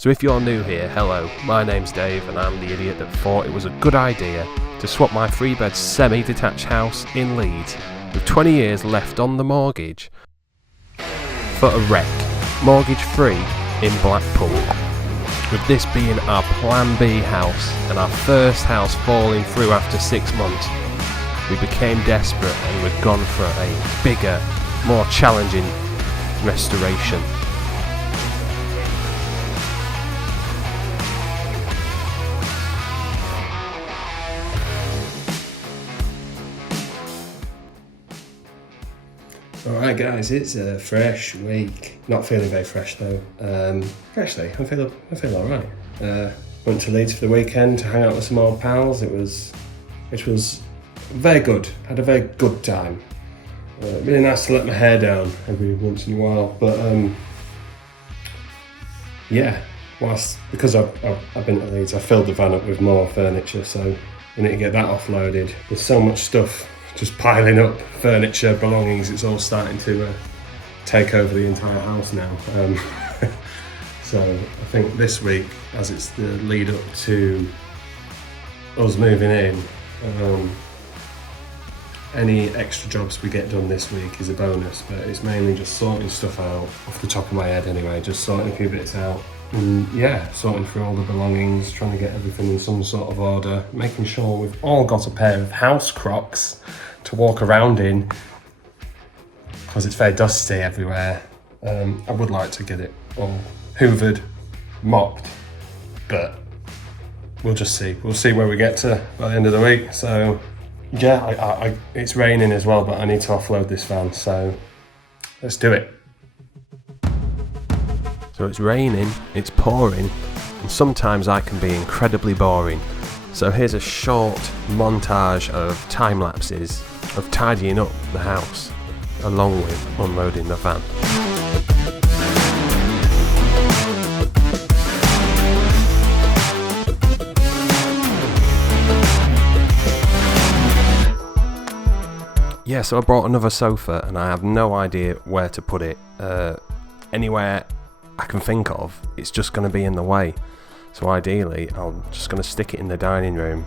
So if you're new here, hello, my name's Dave and I'm the idiot that thought it was a good idea to swap my 3-bed semi-detached house in Leeds with 20 years left on the mortgage for a wreck, mortgage free in Blackpool. With this being our plan B house and our first house falling through after 6 months, we became desperate and we'd gone for a bigger, more challenging restoration. Alright guys, it's a fresh week. Not feeling very fresh though. Actually, I feel alright. Went to Leeds for the weekend to hang out with some old pals. It was very good. Had a very good time. Really nice to let my hair down every once in a while. But yeah, because I've been to Leeds, I filled the van up with more furniture, so we need to get that offloaded. There's so much stuff just piling up, furniture, belongings. It's all starting to take over the entire house now. So I think this week, as it's the lead up to us moving in, any extra jobs we get done this week is a bonus, but it's mainly just sorting stuff out off the top of my head anyway, just sorting a few bits out. And yeah, sorting through all the belongings, trying to get everything in some sort of order, making sure we've all got a pair of house Crocs to walk around in, because it's very dusty everywhere. I would like to get it all hoovered, mopped, but we'll just see. We'll see where we get to by the end of the week. So yeah, it's raining as well, but I need to offload this van, so let's do it. So it's raining, it's pouring, and sometimes I can be incredibly boring. So here's a short montage of time lapses of tidying up the house, along with unloading the van. Yeah, so I brought another sofa and I have no idea where to put it. Anywhere I can think of, it's just going to be in the way. So ideally, I'm just going to stick it in the dining room.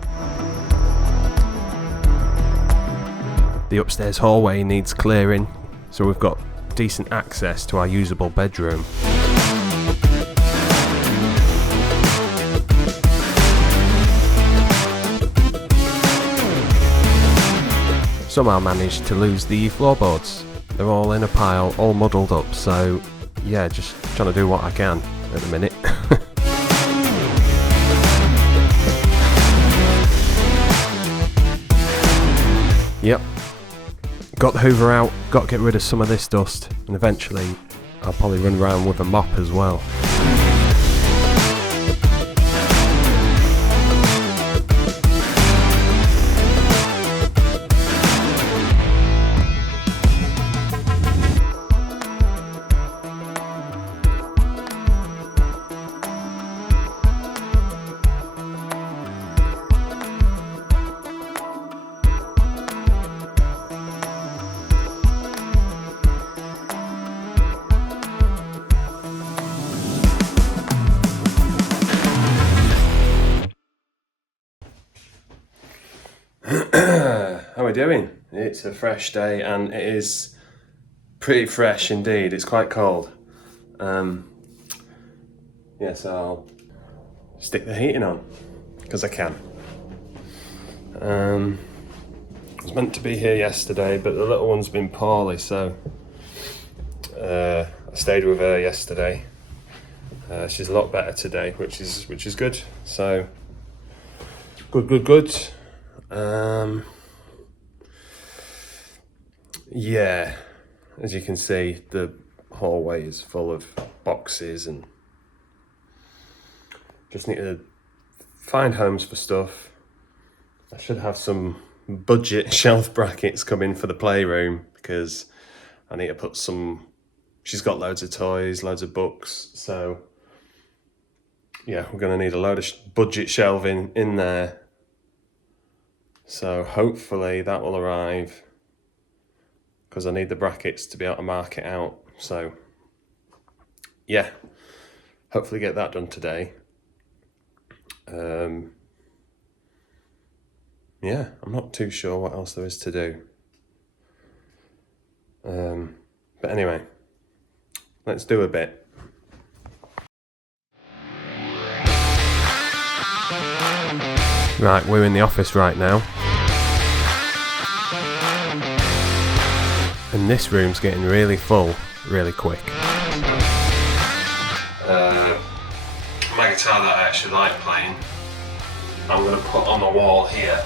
The upstairs hallway needs clearing, so we've got decent access to our usable bedroom. Somehow managed to lose the floorboards. They're all in a pile, all muddled up, so yeah, just trying to do what I can at the minute. Yep. Got the hoover out, got to get rid of some of this dust, and eventually I'll probably run around with a mop as well. How are we doing? It's a fresh day and it is pretty fresh indeed. It's quite cold. Yeah, so I'll stick the heating on because I can. I was meant to be here yesterday, but the little one's been poorly, so I stayed with her yesterday. She's a lot better today, which is good. So good. Yeah, as you can see, the hallway is full of boxes and just need to find homes for stuff. I should have some budget shelf brackets coming for the playroom because I need to put some. She's got loads of toys, loads of books, so yeah, we're going to need a load of budget shelving in there. So hopefully that will arrive because I need the brackets to be able to mark it out. So yeah, hopefully get that done today. Yeah, I'm not too sure what else there is to do. But anyway, let's do a bit. Right, we're in the office right now. And this room's getting really full, really quick. My guitar that I actually like playing, I'm going to put on the wall here.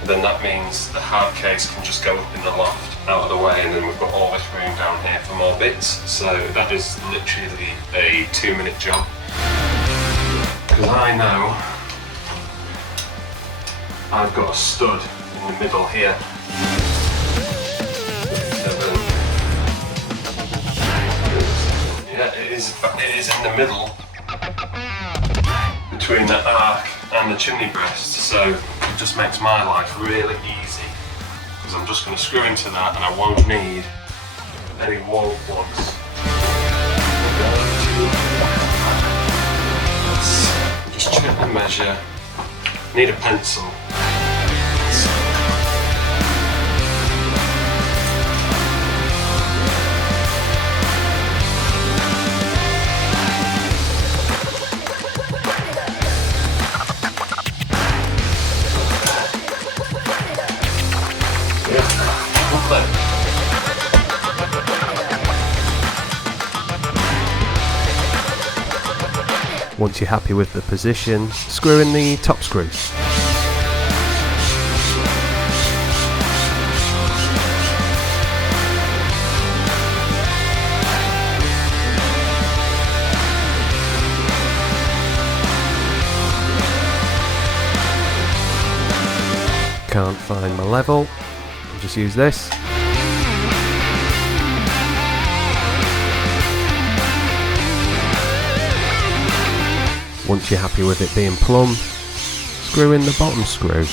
And then that means the hard case can just go up in the loft, out of the way, and then we've got all this room down here for more bits. So that is literally a 2-minute job. Because I know I've got a stud in the middle here. Yeah, it is in the middle between the arc and the chimney breast, so it just makes my life really easy because I'm just going to screw into that and I won't need any wall plugs. Just check the measure. Need a pencil. Once you're happy with the position, screw in the top screws. Can't find my level, I'll just use this. Once you're happy with it being plumb, screw in the bottom screw.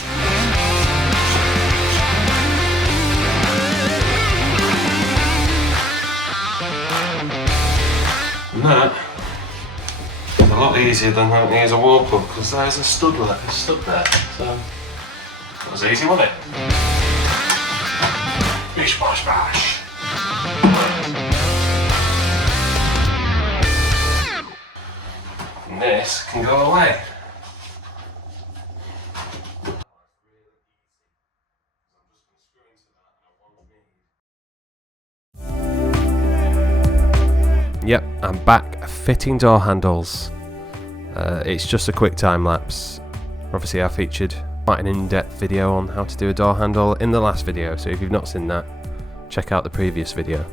And that is a lot easier than having to use a wall plug because there's a stud there, so that was easy, wasn't it? Bish bosh bash. And this can go away. Yep, I'm back fitting door handles. It's just a quick time lapse. Obviously I featured quite an in-depth video on how to do a door handle in the last video, so if you've not seen that, check out the previous video.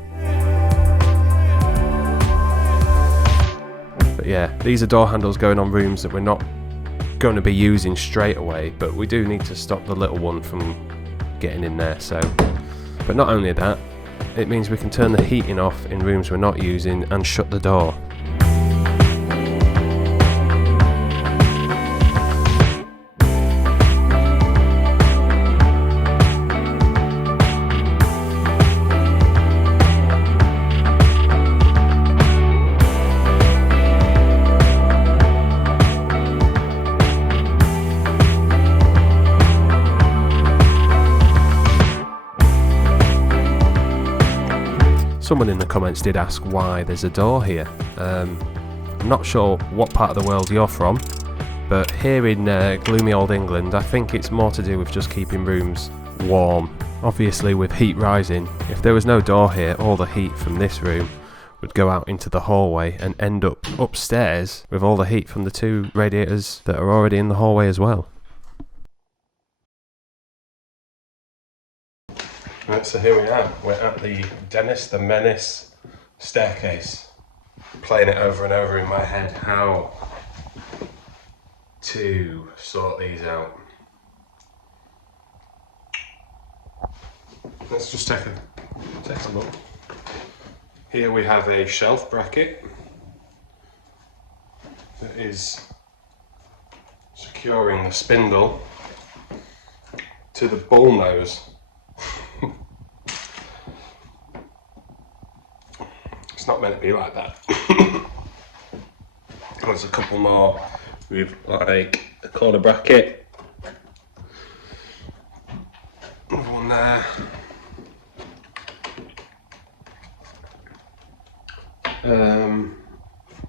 But yeah, these are door handles going on rooms that we're not going to be using straight away, but we do need to stop the little one from getting in there. So, but not only that, it means we can turn the heating off in rooms we're not using and shut the door. Someone in the comments did ask why there's a door here. I'm not sure what part of the world you're from, but here in gloomy old England, I think it's more to do with just keeping rooms warm. Obviously with heat rising, if there was no door here, all the heat from this room would go out into the hallway and end up upstairs with all the heat from the two radiators that are already in the hallway as well. Right, so here we are. We're at the Dennis the Menace staircase, playing it over and over in my head how to sort these out. Let's just take a look. Here we have a shelf bracket that is securing the spindle to the bull nose. It's not meant to be like that. There's a couple more with like a corner bracket. Another one there.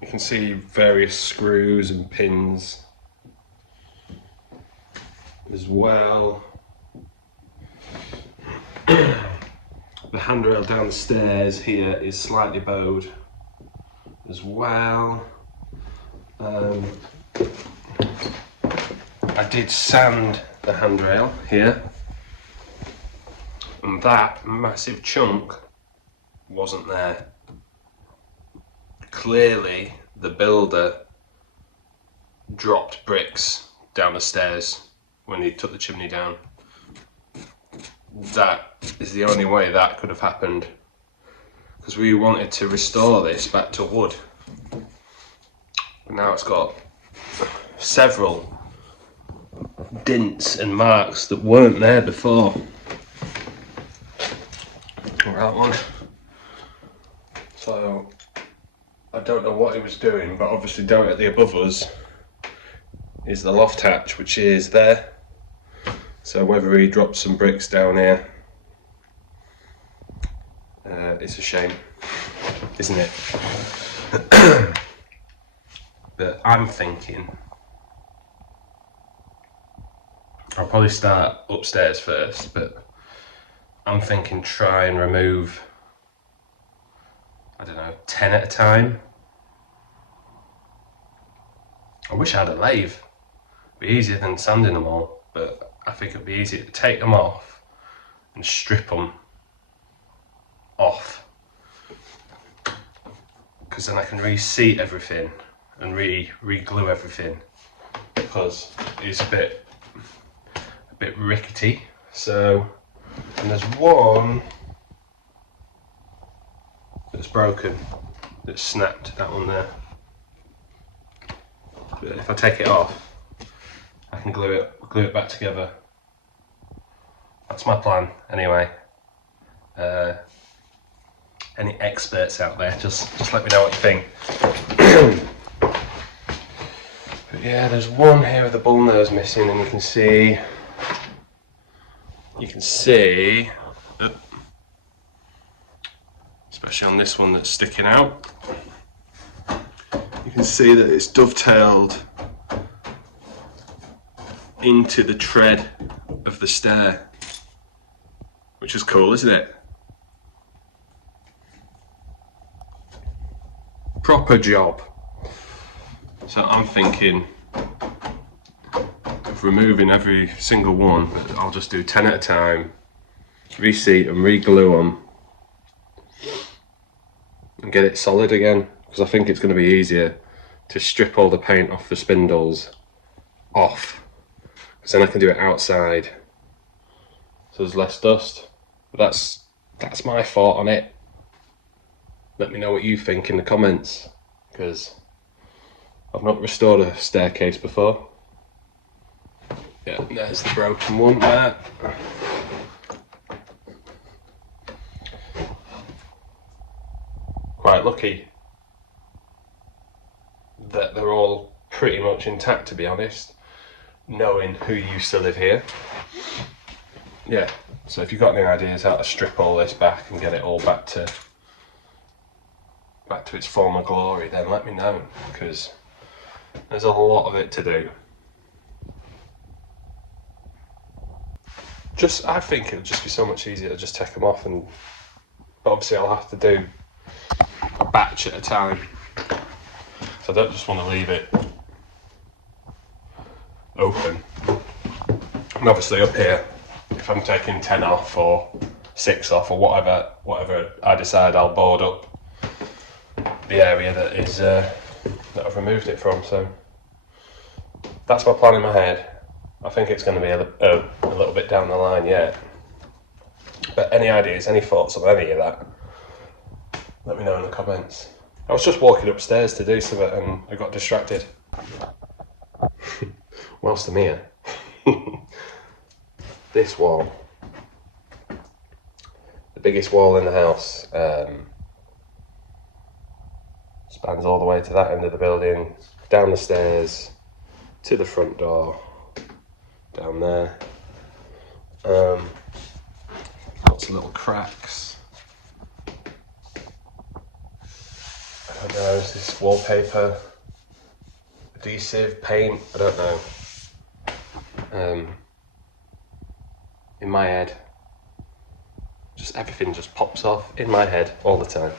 You can see various screws and pins as well. The handrail down the stairs here is slightly bowed as well. I did sand the handrail here, and that massive chunk wasn't there. Clearly the builder dropped bricks down the stairs when he took the chimney down. That is the only way that could have happened, because we wanted to restore this back to wood. But now it's got several dints and marks that weren't there before. Or that one. So I don't know what he was doing, but obviously directly above us is the loft hatch, which is there. So whether he dropped some bricks down here, it's a shame, isn't it? But I'm thinking I'll probably start upstairs first, but I'm thinking try and remove, I don't know, 10 at a time. I wish I had a lathe. It'd be easier than sanding them all, but I think it'd be easier to take them off and strip them off, because then I can reseat everything and re-glue everything, because it's a bit rickety. So, and there's one that's broken, that's snapped, that one there. But if I take it off, I can glue it back together. That's my plan anyway. Any experts out there, just let me know what you think. But yeah, there's one here with the bull nose missing, and you can see, especially on this one that's sticking out, you can see that it's dovetailed into the tread of the stair, which is cool, isn't it? Proper job. So I'm thinking of removing every single one, but I'll just do 10 at a time, reseat and re-glue them, and get it solid again, because I think it's going to be easier to strip all the paint off the spindles off, because then I can do it outside, so there's less dust. But that's my thought on it. Let me know what you think in the comments, because I've not restored a staircase before. Yeah, there's the broken one there. Quite lucky that they're all pretty much intact, to be honest, knowing who used to live here. Yeah, so if you've got any ideas how to strip all this back and get it all back to its former glory, then let me know, because there's a lot of it to do. I think it would just be so much easier to just take them off, but obviously I'll have to do a batch at a time, so I don't just want to leave it open. And obviously up here, if I'm taking 10 off or 6 off or whatever I decide, I'll board up the area that I've removed it from. So that's my plan in my head. I think it's going to be a little bit down the line yet. But any ideas, any thoughts on any of that, let me know in the comments. I was just walking upstairs to do something and I got distracted whilst I'm here. This wall, the biggest wall in the house, spans all the way to that end of the building, down the stairs to the front door, down there. Lots of little cracks. I don't know, is this wallpaper, adhesive, paint? I don't know. In my head, just everything just pops off in my head all the time.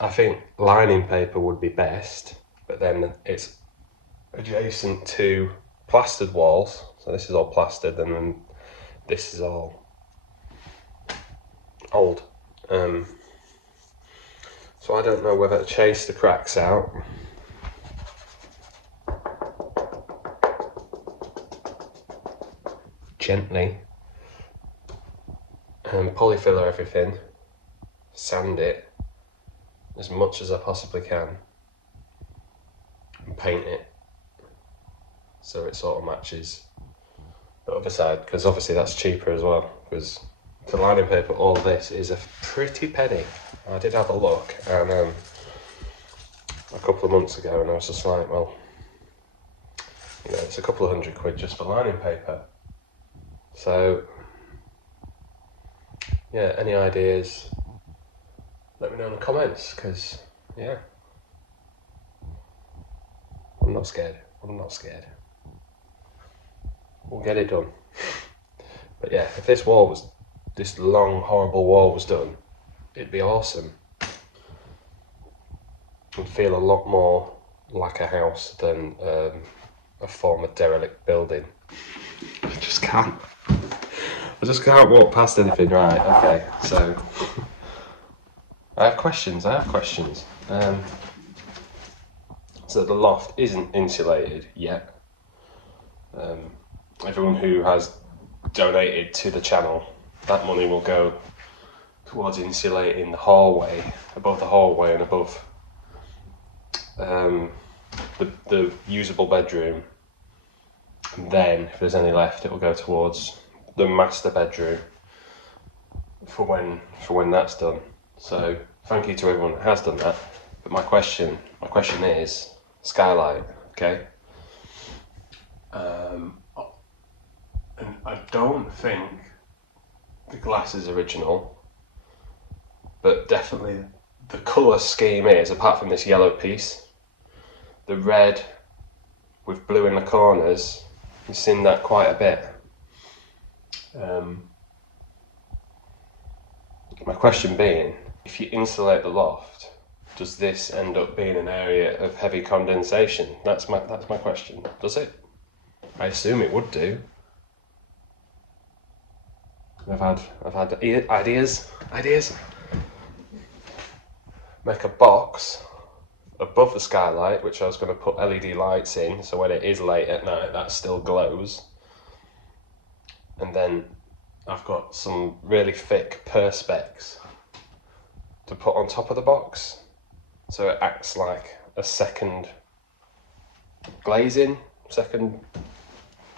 I think lining paper would be best, but then it's adjacent to plastered walls. So this is all plastered, and then this is all old. So I don't know whether to chase the cracks out gently and polyfiller everything, sand it as much as I possibly can, and paint it so it sort of matches the other side, because obviously that's cheaper as well, because the lining paper, all this is a pretty penny. I did have a look, and a couple of months ago, and I was just like, well, you know, it's a couple of £100 just for lining paper. So yeah, any ideas, let me know in the comments, because yeah, I'm not scared. We'll get it done. But yeah, if this long horrible wall was done, it'd be awesome. It'd feel a lot more like a house than a former derelict building. I just can't walk past anything. Right, okay, so I have questions. So the loft isn't insulated yet. Everyone who has donated to the channel, that money will go towards insulating the hallway, above the hallway and above the usable bedroom. And then if there's any left, it will go towards the master bedroom for when that's done. So thank you to everyone that has done that. But my question is skylight, okay? And I don't think the glass is original, but definitely the colour scheme is, apart from this yellow piece, the red with blue in the corners, you've seen that quite a bit. My question being, if you insulate the loft, does this end up being an area of heavy condensation? That's my question. Does it? I assume it would do. I've had ideas. Make a box above the skylight, which I was going to put LED lights in, so when it is late at night, that still glows. And then I've got some really thick perspex to put on top of the box, so it acts like a second glazing.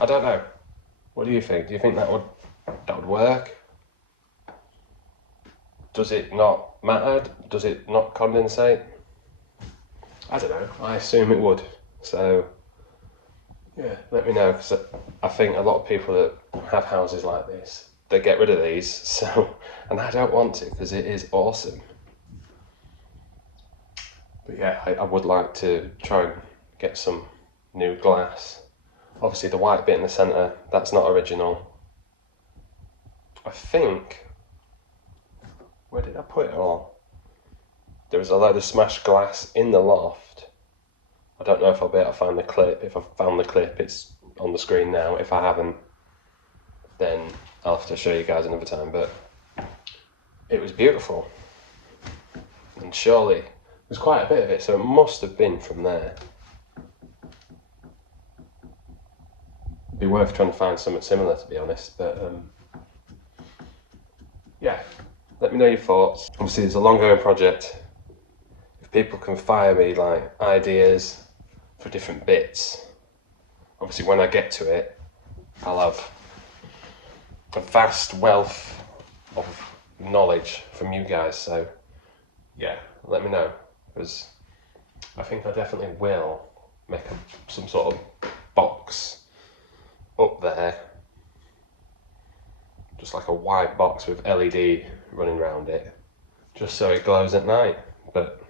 I don't know. What do you think? Do you think that would work? Does it not matter? Does it not condensate? I don't know. I assume it would. So yeah, let me know, because I think a lot of people that have houses like this, they get rid of these. So, and I don't want to, because it is awesome. But yeah, I would like to try and get some new glass. Obviously the white bit in the centre, that's not original. I think, where did I put it all? There was a load of smashed glass in the loft. I don't know if I'll be able to find the clip. If I've found the clip, it's on the screen now. If I haven't, then I'll have to show you guys another time. But it was beautiful. And surely, there's quite a bit of it, so it must have been from there. It'd be worth trying to find something similar, to be honest. But yeah, let me know your thoughts. Obviously, it's a long-going project. If people can fire me like ideas for different bits, obviously when I get to it, I'll have a vast wealth of knowledge from you guys. So yeah, let me know, because I think I definitely will make some sort of box up there. Just like a white box with LED running around it. Just so it glows at night. But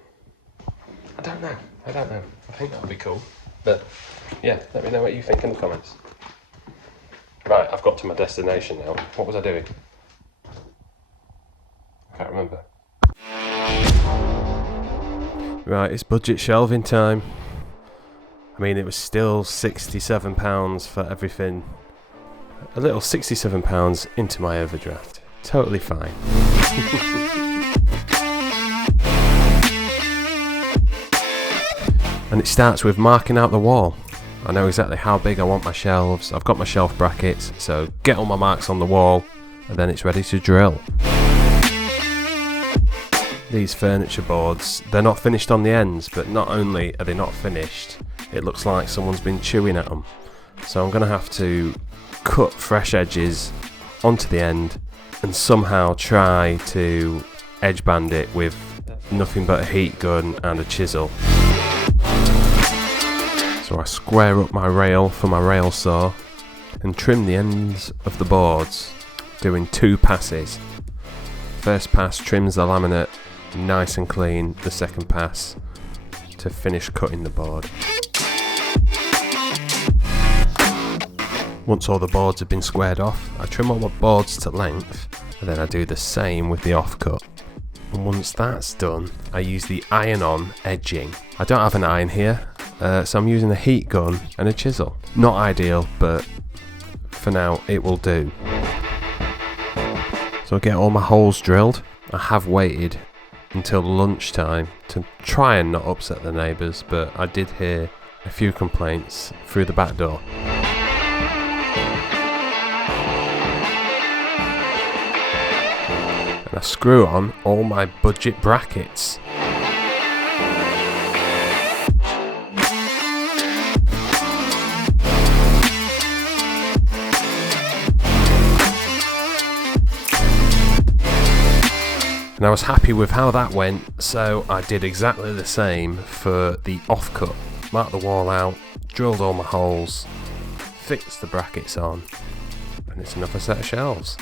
I don't know. I think that would be cool. But yeah, let me know what you think in the comments. Right, I've got to my destination now. What was I doing? I can't remember. Right, it's budget shelving time. I mean, it was still £67 for everything. A little £67 into my overdraft. Totally fine. And it starts with marking out the wall. I know exactly how big I want my shelves. I've got my shelf brackets, so get all my marks on the wall, and then it's ready to drill. These furniture boards, they're not finished on the ends, but not only are they not finished, it looks like someone's been chewing at them. So I'm going to have to cut fresh edges onto the end and somehow try to edge band it with nothing but a heat gun and a chisel. So I square up my rail for my rail saw and trim the ends of the boards, doing 2 passes. First pass trims the laminate nice and clean, the second pass to finish cutting the board. Once all the boards have been squared off, I trim all my boards to length and then I do the same with the offcut. And once that's done, I use the iron-on edging. I don't have an iron here, so I'm using a heat gun and a chisel. Not ideal, but for now it will do. So I get all my holes drilled. I have waited until lunchtime to try and not upset the neighbours, but I did hear a few complaints through the back door. And I screw on all my budget brackets. And I was happy with how that went, so I did exactly the same for the offcut. Marked the wall out, drilled all my holes, fixed the brackets on, and it's another set of shelves.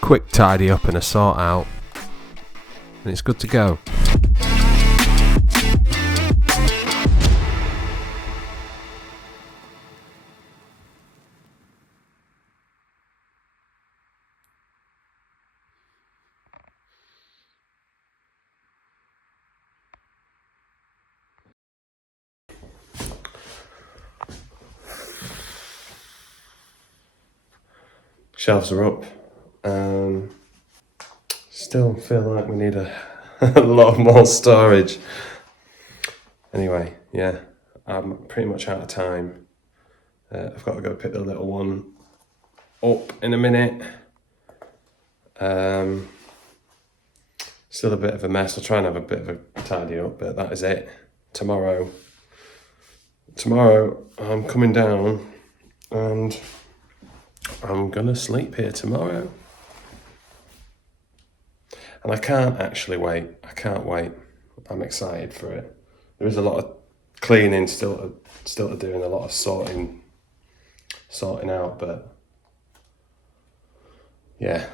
Quick tidy up and a sort out, and it's good to go. Shelves are up. Still feel like we need a lot more storage. Anyway, yeah, I'm pretty much out of time. I've got to go pick the little one up in a minute. Still a bit of a mess. I'll try and have a bit of a tidy up, but that is it. Tomorrow I'm coming down and I'm gonna sleep here tomorrow. And I can't actually wait. I can't wait. I'm excited for it. There is a lot of cleaning still to do and a lot of sorting out, but yeah,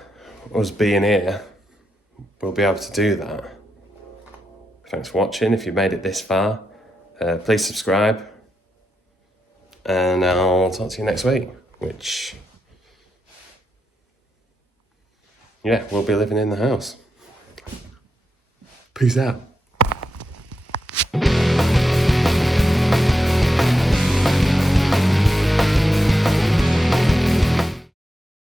us being here, we'll be able to do that. Thanks for watching. If you made it this far, please subscribe, and I'll talk to you next week, which, yeah, we'll be living in the house. Peace out.